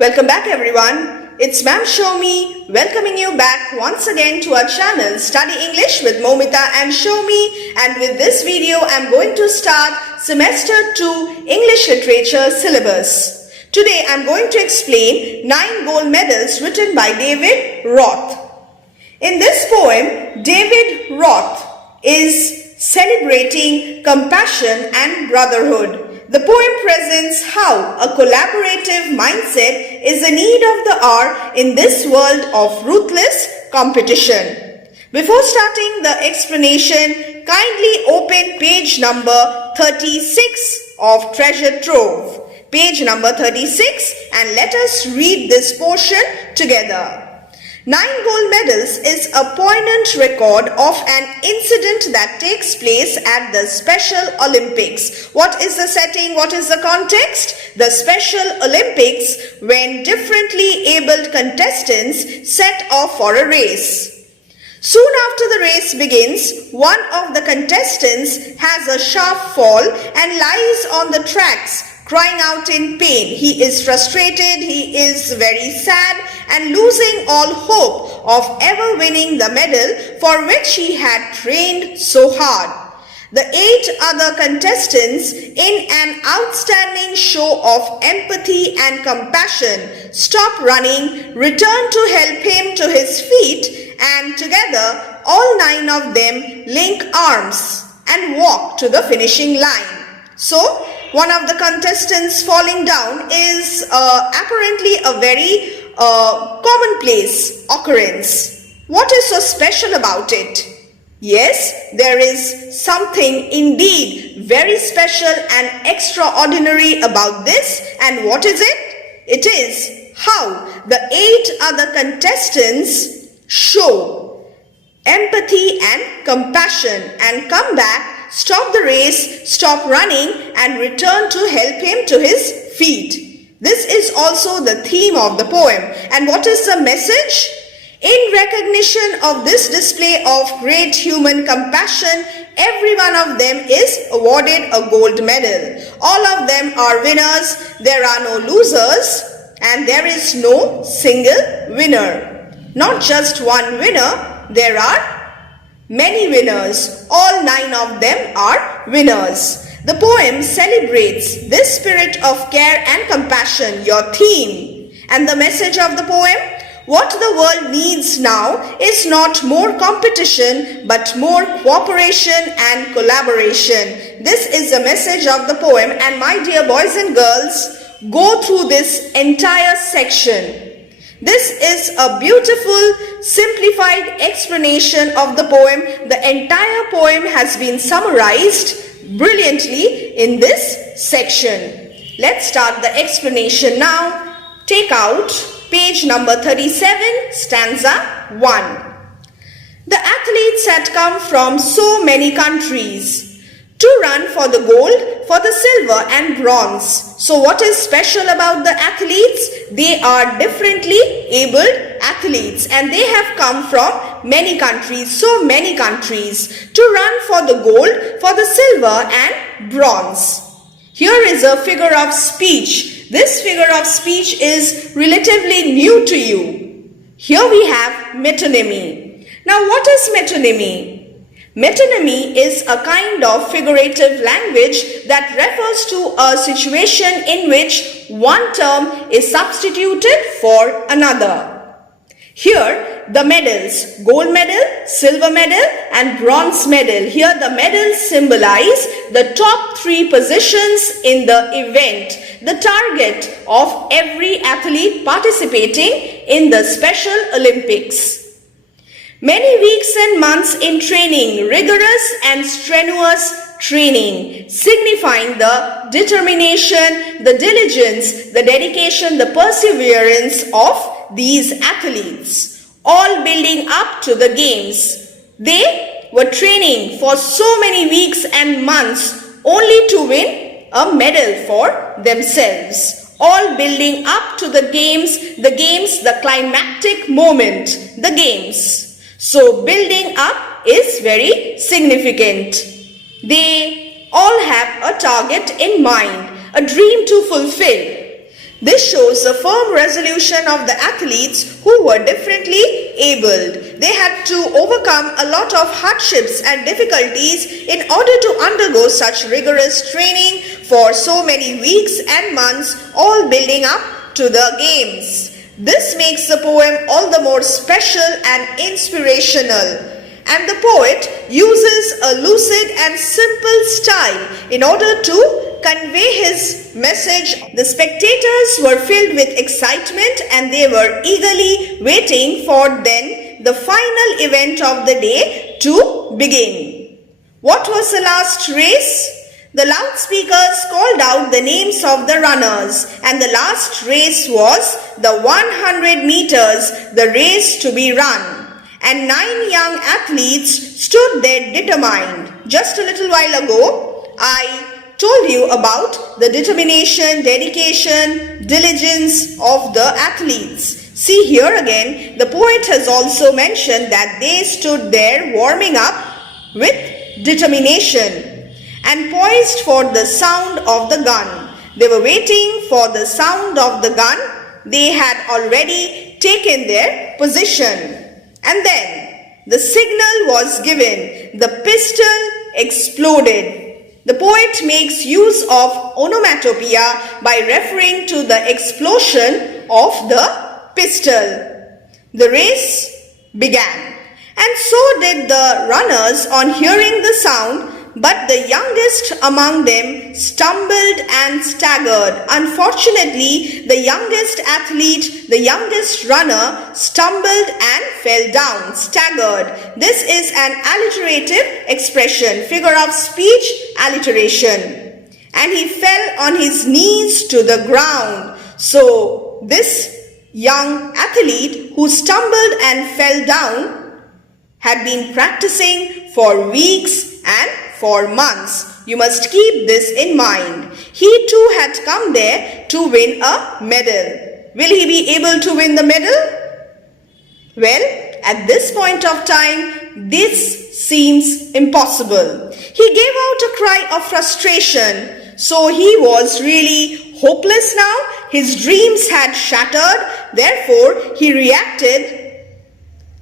Welcome back everyone. It's Ma'am Shomi welcoming you back once again to our channel Study English with Momita and Shomi, and with this video I'm going to start Semester 2 English Literature syllabus. Today I'm going to explain 9 gold medals written by David Roth. In this poem, David Roth is celebrating compassion and brotherhood. The poem presents how a collaborative mindset is a need of the hour in this world of ruthless competition. Before starting the explanation, kindly open page number 36 of Treasure Trove. Page number 36, and let us read this portion together. 9 gold medals is a poignant record of an incident that takes place at the Special Olympics. What is the setting? What is the context? The Special Olympics, when differently abled contestants set off for a race. Soon after the race begins, one of the contestants has a sharp fall and lies on the tracks, crying out in pain. He is frustrated, he is very sad and losing all hope of ever winning the medal for which he had trained so hard. The 8 other contestants, in an outstanding show of empathy and compassion, stop running, return to help him to his feet, and together all 9 of them link arms and walk to the finishing line. So, one of the contestants falling down is apparently a very commonplace occurrence. What is so special about it? Yes, there is something indeed very special and extraordinary about this. And what is it? It is how the 8 other contestants show empathy and compassion and come back, stop the race, stop running and return to help him to his feet. This is also the theme of the poem. And what is the message? In recognition of this display of great human compassion, every one of them is awarded a gold medal. All of them are winners, there are no losers, and there is no single winner. Not just one winner, there are many winners. All 9 of them are winners. The poem celebrates this spirit of care and compassion, your theme. And the message of the poem? What the world needs now is not more competition, but more cooperation and collaboration. This is the message of the poem, and my dear boys and girls, go through this entire section. This is a beautiful, simplified explanation of the poem. The entire poem has been summarized brilliantly in this section. Let's start the explanation now. Take out page number 37, stanza 1. The athletes had come from so many countries to run for the gold, for the silver and bronze. So what is special about the athletes? They are differently abled athletes and they have come from many countries, so many countries, to run for the gold, for the silver and bronze. Here is a figure of speech. This figure of speech is relatively new to you. Here we have metonymy. Now what is metonymy? Metonymy is a kind of figurative language that refers to a situation in which one term is substituted for another. Here the medals, gold medal, silver medal and bronze medal. Here the medals symbolize the top 3 positions in the event, the target of every athlete participating in the Special Olympics. Many weeks and months in training, rigorous and strenuous training, signifying the determination, the diligence, the dedication, the perseverance of these athletes, all building up to the games. They were training for so many weeks and months only to win a medal for themselves. All building up to the games, the climactic moment, the games. So building up is very significant. They all have a target in mind, a dream to fulfill. This shows the firm resolution of the athletes who were differently abled. They had to overcome a lot of hardships and difficulties in order to undergo such rigorous training for so many weeks and months, all building up to the games. This makes the poem all the more special and inspirational. And the poet uses a lucid and simple style in order to convey his message. The spectators were filled with excitement and they were eagerly waiting for then the final event of the day to begin. What was the last race? The loudspeakers called out the names of the runners, and the last race was the 100 meters, the race to be run. And 9 young athletes stood there determined. Just a little while ago, I told you about the determination, dedication, diligence of the athletes. See here again, the poet has also mentioned that they stood there warming up with determination and poised for the sound of the gun. They were waiting for the sound of the gun. They had already taken their position. And then the signal was given. The pistol exploded. The poet makes use of onomatopoeia by referring to the explosion of the pistol. The race began. And so did the runners on hearing the sound, but the youngest among them stumbled and staggered. Unfortunately, the youngest athlete, the youngest runner, stumbled and fell down, staggered. This is an alliterative expression, figure of speech alliteration. And he fell on his knees to the ground. So this young athlete who stumbled and fell down had been practicing for weeks and for months. You must keep this in mind. He too had come there to win a medal. Will he be able to win the medal? Well, at this point of time, this seems impossible. He gave out a cry of frustration. So he was really hopeless now. His dreams had shattered. Therefore, he reacted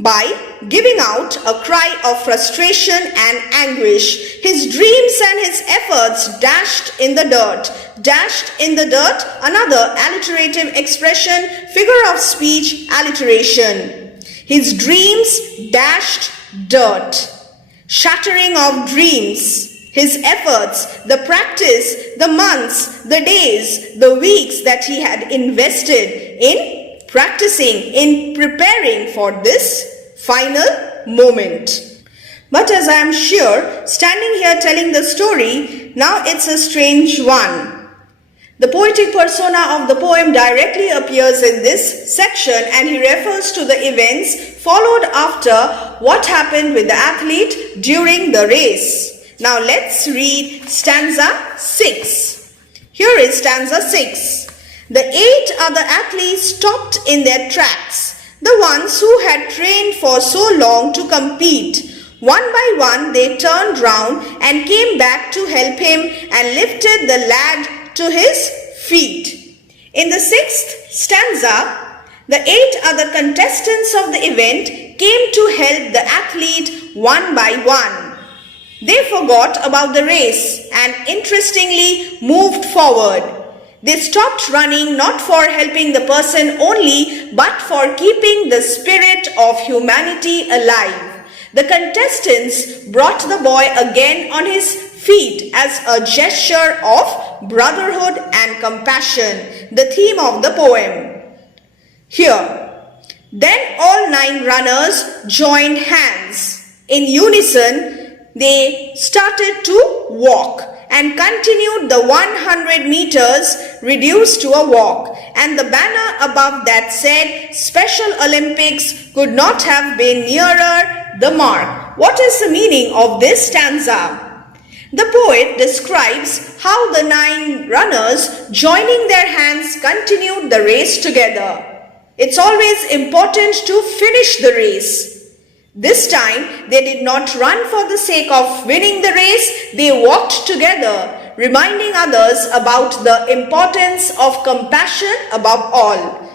by giving out a cry of frustration and anguish. His dreams and his efforts dashed in the dirt. Dashed in the dirt, another alliterative expression, figure of speech alliteration. His dreams dashed dirt. Shattering of dreams. His efforts, the practice, the months, the days, the weeks that he had invested in practicing, in preparing for this final moment. But as I am sure, standing here telling the story, now it's a strange one. The poetic persona of the poem directly appears in this section and he refers to the events followed after what happened with the athlete during the race. Now let's read stanza 6. Here is stanza 6. The 8 other athletes stopped in their tracks, the ones who had trained for so long to compete. One by one they turned round and came back to help him and lifted the lad to his feet. In the 6th stanza, the 8 other contestants of the event came to help the athlete one by one. They forgot about the race and interestingly moved forward. They stopped running not for helping the person only, but for keeping the spirit of humanity alive. The contestants brought the boy again on his feet as a gesture of brotherhood and compassion, the theme of the poem. Here, then all 9 runners joined hands. In unison, they started to walk and continued the 100 meters reduced to a walk, and the banner above that said Special Olympics could not have been nearer the mark. What is the meaning of this stanza? The poet describes how the 9 runners joining their hands continued the race together. It's always important to finish the race. This time, they did not run for the sake of winning the race. They walked together, reminding others about the importance of compassion above all.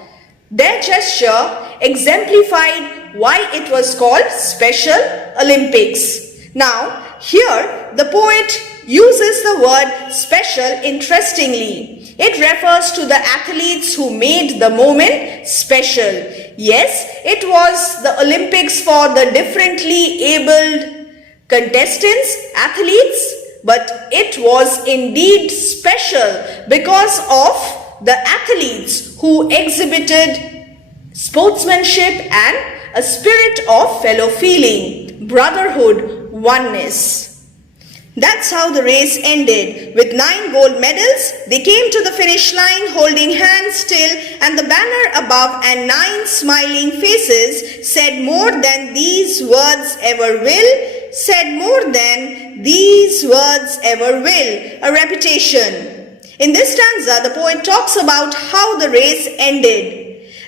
Their gesture exemplified why it was called Special Olympics. Now, here the poet uses the word special interestingly. It refers to the athletes who made the moment special. Yes, it was the Olympics for the differently abled contestants, athletes, but it was indeed special because of the athletes who exhibited sportsmanship and a spirit of fellow feeling, brotherhood, oneness. That's how the race ended. With 9 gold medals, they came to the finish line holding hands still, and the banner above and 9 smiling faces said more than these words ever will, said more than these words ever will, a repetition. In this stanza, the poet talks about how the race ended.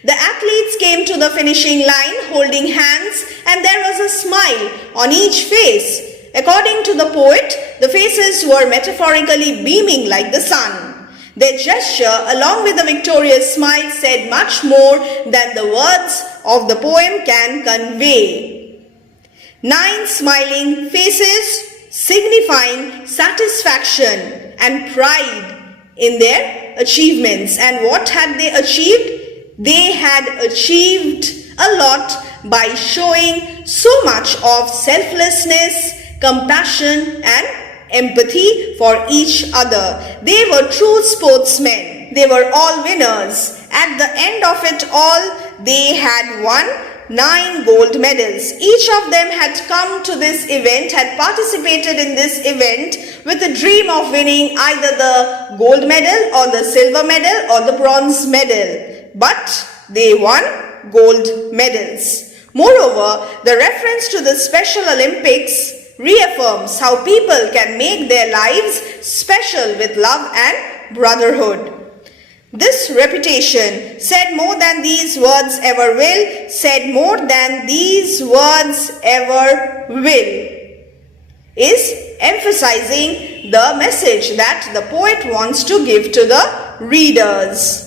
The athletes came to the finishing line holding hands, and there was a smile on each face. According to the poet, the faces were metaphorically beaming like the sun. Their gesture, along with the victorious smile, said much more than the words of the poem can convey. 9 smiling faces signifying satisfaction and pride in their achievements. And what had they achieved? They had achieved a lot by showing so much of selflessness, compassion and empathy for each other. They were true sportsmen. They were all winners. At the end of it all, they had won 9 gold medals. Each of them had come to this event, had participated in this event with a dream of winning either the gold medal or the silver medal or the bronze medal. But they won gold medals. Moreover, the reference to the Special Olympics reaffirms how people can make their lives special with love and brotherhood. This repetition, said more than these words ever will, said more than these words ever will, is emphasizing the message that the poet wants to give to the readers.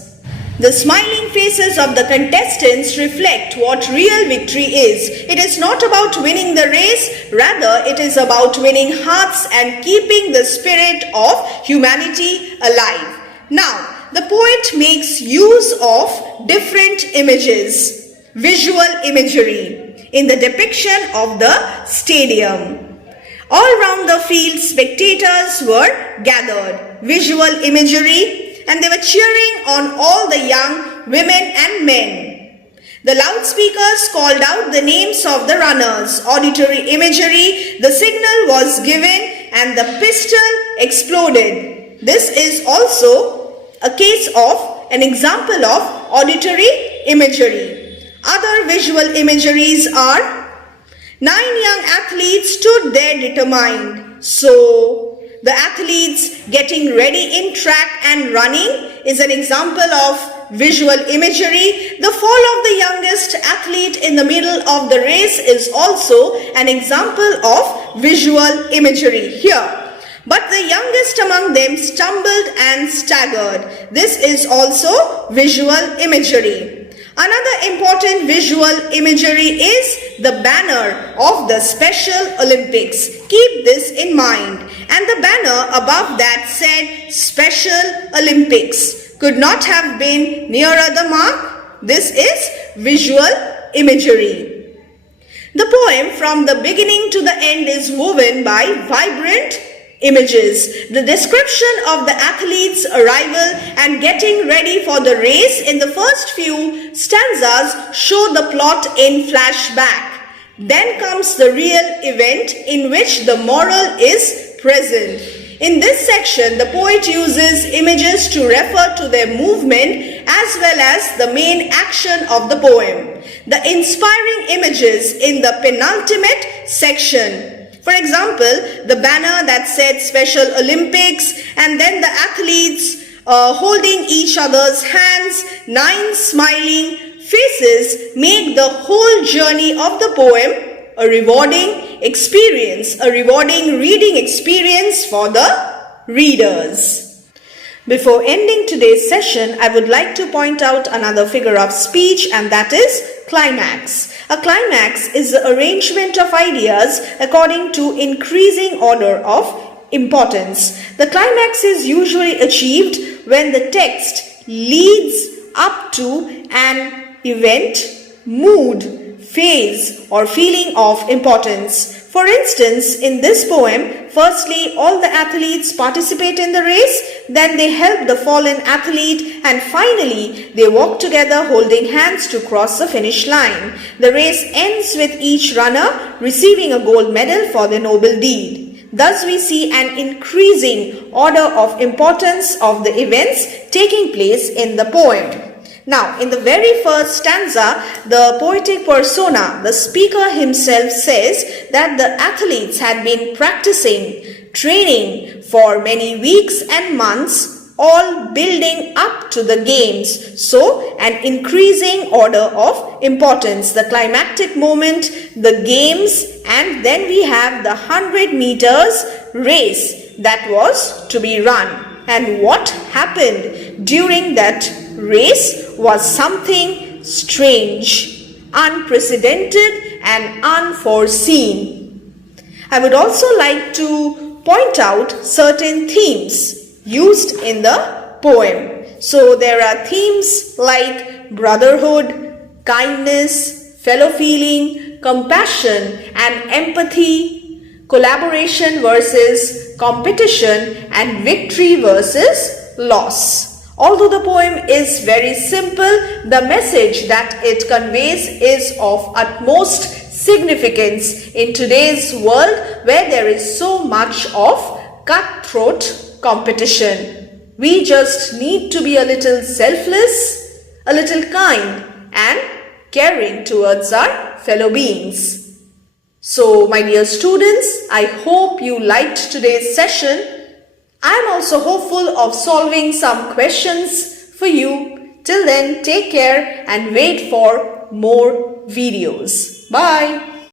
The smiling faces of the contestants reflect what real victory is. It is not about winning the race, rather it is about winning hearts and keeping the spirit of humanity alive. Now, the poet makes use of different images, visual imagery, in the depiction of the stadium. All round the field, spectators were gathered. Visual imagery, and they were cheering on all the young women and men. The loudspeakers called out the names of the runners. Auditory imagery, the signal was given and the pistol exploded. This is also a case of an example of auditory imagery. Other visual imageries are 9 young athletes stood there determined. So, the athletes getting ready in track and running is an example of visual imagery. The fall of the youngest athlete in the middle of the race is also an example of visual imagery here. But the youngest among them stumbled and staggered. This is also visual imagery. Another important visual imagery is the banner of the Special Olympics. Keep this in mind. And the banner above that said Special Olympics. Could not have been nearer the mark. This is visual imagery. The poem from the beginning to the end is woven by vibrant images. The description of the athletes' arrival and getting ready for the race in the first few stanzas show the plot in flashback. Then comes the real event in which the moral is present. In this section, the poet uses images to refer to their movement as well as the main action of the poem. The inspiring images in the penultimate section. For example, the banner that said Special Olympics, and then the athletes holding each other's hands, 9 smiling faces make the whole journey of the poem a rewarding experience, a rewarding reading experience for the readers. Before ending today's session, I would like to point out another figure of speech, and that is climax. A climax is the arrangement of ideas according to increasing order of importance. The climax is usually achieved when the text leads up to an event, mood, phase, or feeling of importance. For instance, in this poem, firstly, all the athletes participate in the race, then they help the fallen athlete, and finally, they walk together holding hands to cross the finish line. The race ends with each runner receiving a gold medal for their noble deed. Thus, we see an increasing order of importance of the events taking place in the poem. Now, in the very first stanza, the poetic persona, the speaker himself, says that the athletes had been practicing, training for many weeks and months, all building up to the games. So, an increasing order of importance, the climactic moment, the games, and then we have the 100 meters race that was to be run. And what happened during that race was something strange, unprecedented and unforeseen. I would also like to point out certain themes used in the poem. So there are themes like brotherhood, kindness, fellow feeling, compassion and empathy, collaboration versus competition, and victory versus loss. Although the poem is very simple, the message that it conveys is of utmost significance in today's world where there is so much of cutthroat competition. We just need to be a little selfless, a little kind and caring towards our fellow beings. So, my dear students, I hope you liked today's session. I am also hopeful of solving some questions for you. Till then, take care and wait for more videos. Bye.